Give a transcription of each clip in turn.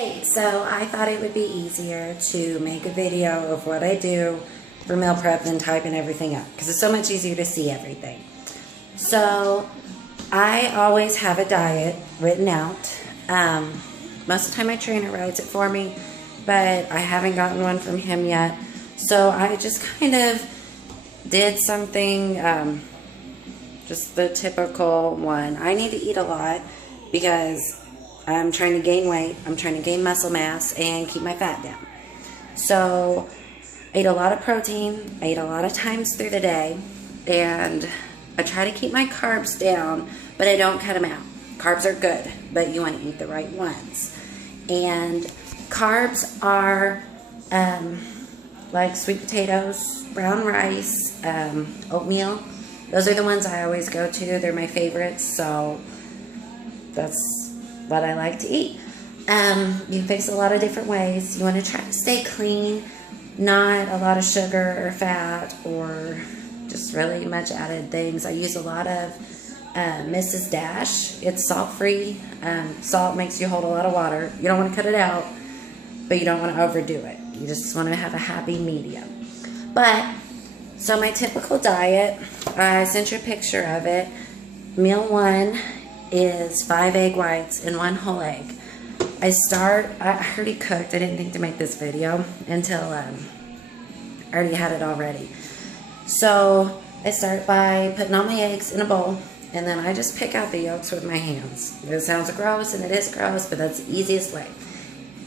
Hey, so I thought it would be easier to make a video of what I do for meal prep than typing everything up because it's so much easier to see everything. So I always have a diet written out. Most of the time my trainer writes it for me, but I haven't gotten one from him yet. So I just kind of did something, just the typical one. I need to eat a lot because I'm trying to gain weight, I'm trying to gain muscle mass, and keep my fat down. So, I eat a lot of protein, I eat a lot of times through the day, and I try to keep my carbs down, but I don't cut them out. Carbs are good, but you want to eat the right ones. And carbs are like sweet potatoes, brown rice, oatmeal. Those are the ones I always go to. They're my favorites, so that's what I like to eat. You can fix a lot of different ways. You want to try to stay clean, not a lot of sugar or fat or just really much added things. I use a lot of Mrs. Dash. It's salt-free. Salt makes you hold a lot of water. You don't want to cut it out, but you don't want to overdo it. You just want to have a happy medium. But, so my typical diet, I sent you a picture of it. Meal 1 is 5 egg whites and 1 whole egg. I already cooked. I didn't think to make this video until I already had it all ready. So I start by putting all my eggs in a bowl, and then I just pick out the yolks with my hands. It sounds gross, and it is gross, but that's the easiest way.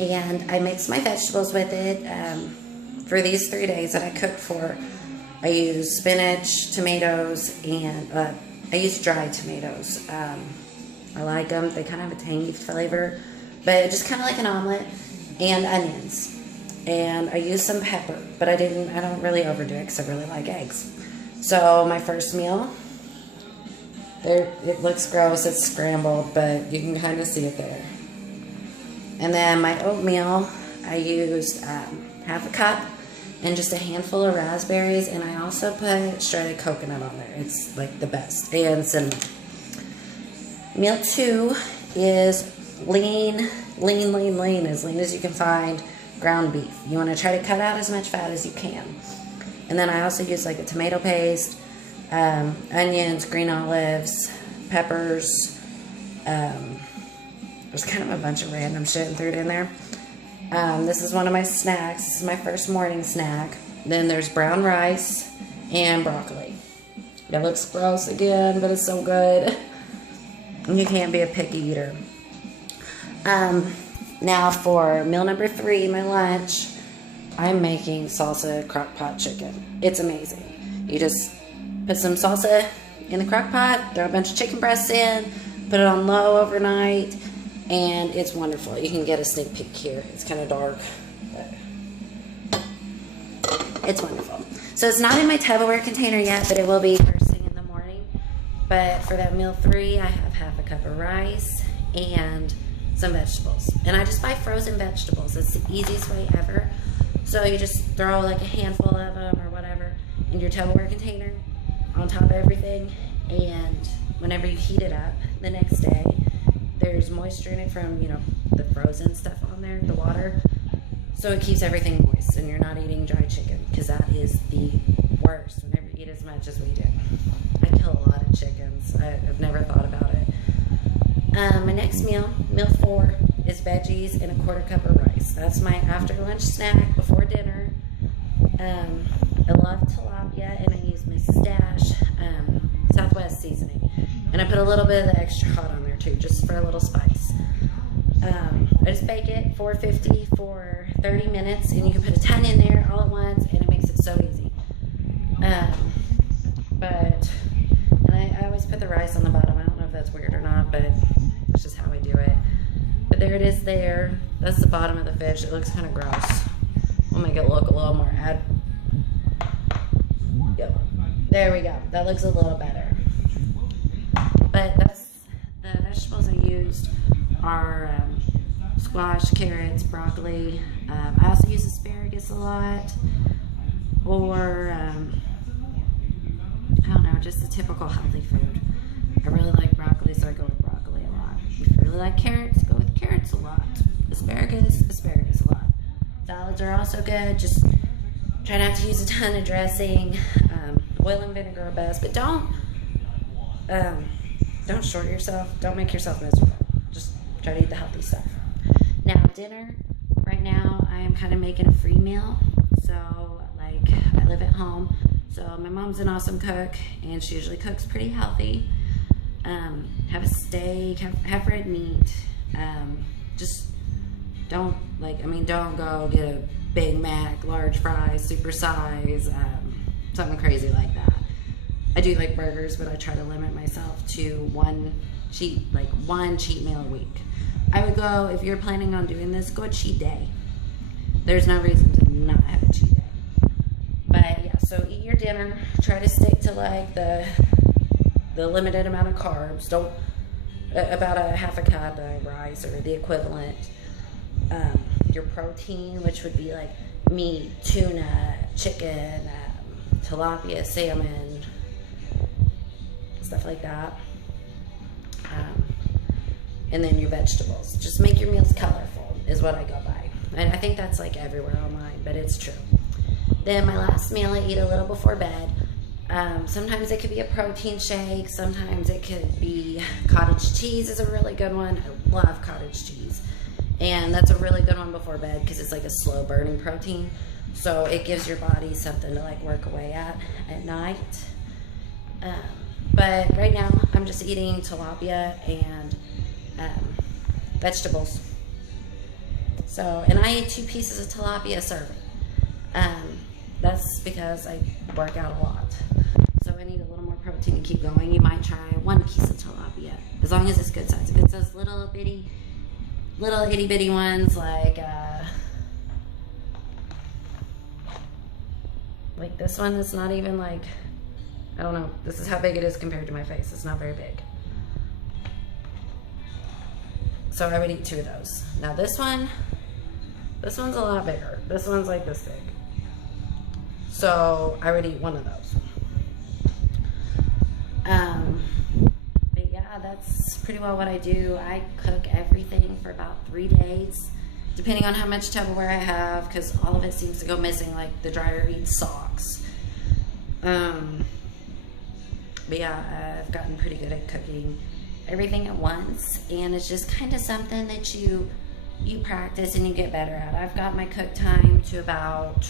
And I mix my vegetables with it. For these 3 days that I cooked for, I use spinach, tomatoes, and I use dried tomatoes. I like them. They kind of have a tangy flavor, but just kind of like an omelet, and onions. And I use some pepper, but I don't really overdo it because I really like eggs. So my first meal, it looks gross, it's scrambled, but you can kind of see it there. And then my oatmeal, I used half a cup and just a handful of raspberries, and I also put shredded coconut on there. It's like the best, and cinnamon. Meal 2 is lean, as lean as you can find, ground beef. You want to try to cut out as much fat as you can. And then I also use like a tomato paste, onions, green olives, peppers. There's kind of a bunch of random shit and threw it in there. This is one of my snacks. This is my first morning snack. Then there's brown rice and broccoli. It looks gross again, but it's so good. You can't be a picky eater. Now for meal number 3, my lunch, I'm making salsa crock pot chicken. It's amazing. You just put some salsa in the crock pot, throw a bunch of chicken breasts in, put it on low overnight, and it's wonderful. You can get a sneak peek here. It's kind of dark, but it's wonderful. So it's not in my Tupperware container yet, but it will be first thing in the morning. But for that meal 3, I have half a cup of rice and some vegetables. And I just buy frozen vegetables. It's the easiest way ever. So you just throw like a handful of them or whatever in your Tupperware container on top of everything. And whenever you heat it up the next day, there's moisture in it from, the frozen stuff on there, the water. So it keeps everything moist and you're not eating dry chicken, because that is the worst whenever you eat as much as we do. I kill a lot of chickens. I've never thought about it. My next meal 4, is veggies and a 1/4 cup of rice. That's my after lunch snack before dinner. I love tilapia, and I use Mrs. Dash Southwest seasoning. And I put a little bit of the extra hot on there too, just for a little spice. I just bake it 450 for 30 minutes, and you can put a ton in there all at once, and it makes it so easy. I always put the rice on the bottom. I don't know if that's weird or not, but it's just how I do it. But there it is there. That's the bottom of the fish. It looks kind of gross. We'll make it look a little more Yep. There we go. That looks a little better. But that's the vegetables I used are squash, carrots, broccoli. I also use asparagus a lot, or I don't know, just the typical healthy food. I really like broccoli, so I go with broccoli a lot. If you really like carrots, go with carrots a lot. Asparagus, salads are also good. Just try not to use a ton of dressing. Oil and vinegar are best, but don't short yourself. Don't make yourself miserable. Just try to eat the healthy stuff. Now, dinner. Right now, I am kind of making a free meal. So, like, I live at home. So, my mom's an awesome cook, and she usually cooks pretty healthy. Have a steak, have red meat. Just don't go get a Big Mac, large fries, super size, something crazy like that. I do like burgers, but I try to limit myself to one cheat meal a week. I would go, if you're planning on doing this, go a cheat day. There's no reason to not have a cheat day. But yeah, so eat your dinner. Try to stick to like the limited amount of carbs. Don't about a half a cup of rice or the equivalent. Your protein, which would be like meat, tuna, chicken, tilapia, salmon, stuff like that. And then your vegetables. Just make your meals colorful is what I go by. And I think that's like everywhere online, but it's true. Then my last meal, I eat a little before bed. Sometimes it could be a protein shake. Sometimes it could be cottage cheese is a really good one. I love cottage cheese. And that's a really good one before bed because it's like a slow burning protein. So it gives your body something to like work away at night. But right now I'm just eating tilapia and vegetables. So, and I eat 2 pieces of tilapia a serving. That's because I work out a lot. So I need a little more protein to keep going. You might try 1 piece of tilapia, as long as it's good size. If it's those little itty bitty ones like this one that's not even like, I don't know, this is how big it is compared to my face. It's not very big. So I would eat 2 of those. Now this one's a lot bigger. This one's like this big. So I would eat 1 of those. But yeah, that's pretty well what I do. I cook everything for about 3 days, depending on how much Tupperware I have, because all of it seems to go missing, like the dryer eats socks. But yeah, I've gotten pretty good at cooking everything at once, and it's just kind of something that you practice and you get better at. I've got my cook time to about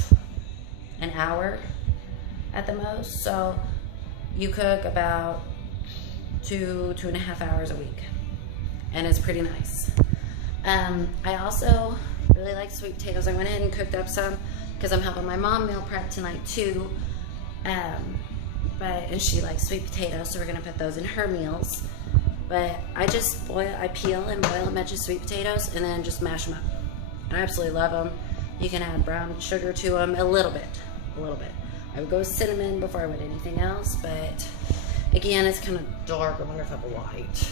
an hour at the most, so you cook about 2.5 hours a week, and it's pretty nice. I also really like sweet potatoes. I went ahead and cooked up some because I'm helping my mom meal prep tonight too. And she likes sweet potatoes, so we're gonna put those in her meals. But I peel and boil a bunch of sweet potatoes and then just mash them up. I absolutely love them. You can add brown sugar to them a little bit. I would go with cinnamon before I would anything else, but again, it's kind of dark. I wonder if I have a light.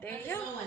There you go.